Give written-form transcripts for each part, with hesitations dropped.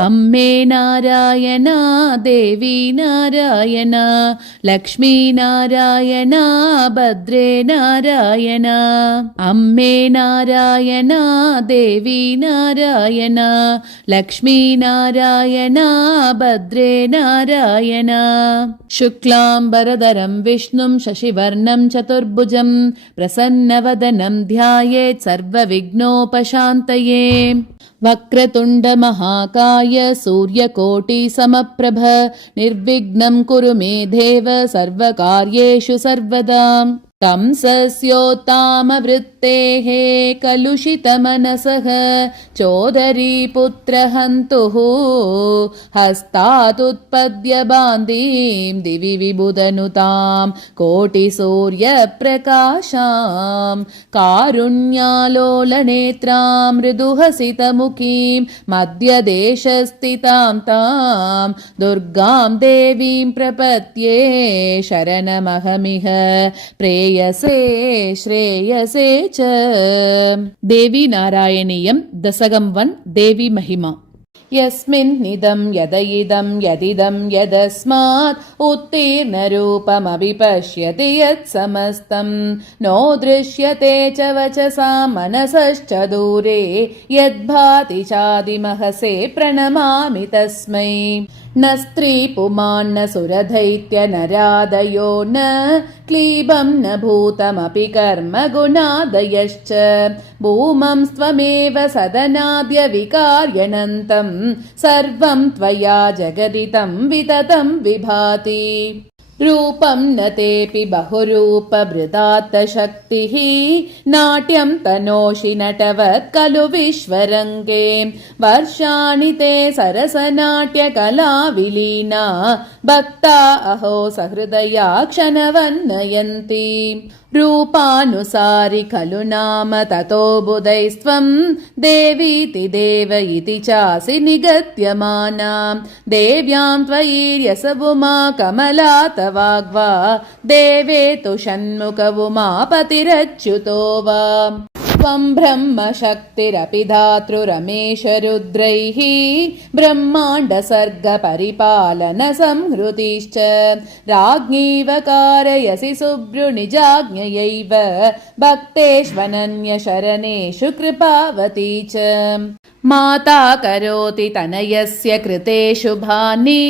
അമ്മേ നാരായണ ദേവി നാരായണ ലക്ഷ്മീ നാരായണ ഭദ്രേ നാരായണ അമ്മേ നാരായണ ദേവി നാരായണ ലക്ഷ്മീ നാരായണ ഭദ്രേ നാരായണ ശുക്ലാംബരധരം വിഷ്ണും ശശിവർണം ചതുർഭുജം പ്രസന്നവദനം ധ്യായേത് സർവവിഘ്നോപശാന്തയേ വക്രതുണ്ട മഹാകായ സൂര്യകോടി സമപ്രഭ നിർവിഘ്നം കുരു മേ ദേവ സർവകാര്യേഷു സർവദാ कंसस्योत्तामवृत्तेः कलुषितमनसः चोदरीपुत्रहन्तुः हस्तादुत्पद्य बान्धीं दिवि विबुधनुतां कोटिसूर्यप्रकाशां कारुण्यालोलनेत्रां मृदुहसितमुखीं मध्यदेशस्थितां तां दुर्गां देवीं प्रपद्ये शरणमहमिह प्रेय श्रेयसे च देवी नारायणीयं दशकं 1 देवी महिमा यस्मिन्निदं यदइदं यदिदं यदस्मात् उत्तीर्णरूपमभिपश्यति यत्समस्तं नो दृश्यते च वचसा मनसश्च दूरे यद्भाति चादिमहसे प्रणमामि तस्मै न स्त्री पुमान्न सुरदैत्य नरादयो न क्लीबं न भूतमपि कर्म गुणादयश्च भूमं त्वमेव सदनाद्य विकार्यनन्तं सर्वं त्वया जगदितं विततं विभाति रूपं न तेऽपि बहुरूपभृतात्तशक्तिः नाट्यं तनोषि नटवत् खलु विश्वरङ्गे वर्षाणि ते सरसनाट्यकला विलीना भक्ता अहो सहृदया क्षणवन्नयन्ति रूपानुसारि खलु नाम ततो बुधैस्त्वं देवीति देव इति चासि निगत्यमाना देव्यां त्वयीर्यसवुमा कमला तवाग्वा देवे तु षण्मुख उमापतिरच्युतो वा त्वं ब्रह्मशक्तिरपि धातृरमेशरुद्रैः ब्रह्माण्डसर्गपरिपालनसंहृतिश्च राज्ञीव कारयसि सुब्रुनिजाज्ञयैव भक्तेष्वनन्यशरणेषु कृपावती च माता करोति तनयस्य कृते शुभानि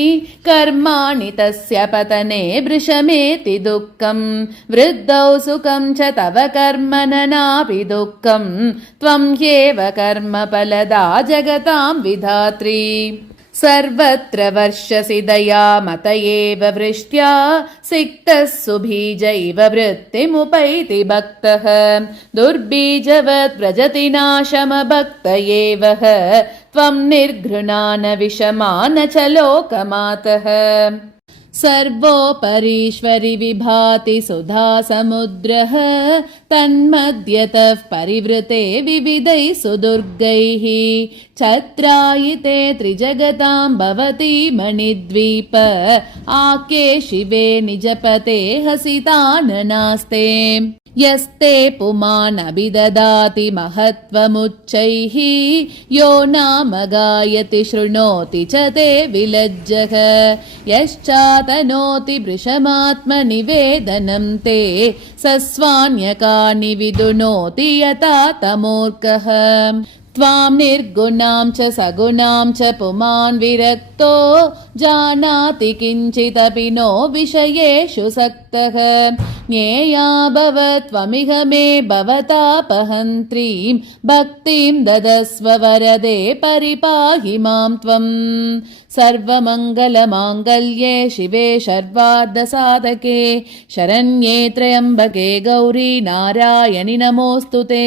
कर्माणि तस्य पतने वृषमेति दुःखं वृद्धौ सुखं च तव कर्म न नापि दुःखं त्वं ह्येव कर्मफलदा जगतां विधात्री सर्वत्र वर्षसि दयामत एव वृष्ट्या सिक्तः सुबीजैव वृत्तिमुपैति भक्तः दुर्बीजवद् व्रजति नाशमभक्त एव त्वं निर्घृणा न विषमा न च लोकमातः सर्वोपरीश्वरि विभाति सुधा समुद्रः तन्मध्यतः परिवृते विविधैः सुदुर्गैः छत्रायिते त्रिजगतां भवति मणिद्वीप आके शिवे निजपते हसिताननास्ते यस्ते पुमानभिददाति महत्त्वमुच्चैः यो नाम गायति शृणोति च ते विलज्जः यश्चातनोति वृषमात्मनिवेदनं ते सस्वान्यकानि विदुनोति यथा तमूर्खः त्वां निर्गुणां च सगुणां च पुमान् विरक्तो जानाति किञ्चिदपि नो विषयेषु सक्तः ज्ञेया भव त्वमिह मे भवतापहन्त्रीं भक्तिं ददस्व वरदे परिपाहि मां त्वं सर्वमङ्गलमाङ्गल्ये शिवे सर्वार्धसाधके शरण्ये त्र्यम्बके गौरी नारायणि नमोऽस्तु ते।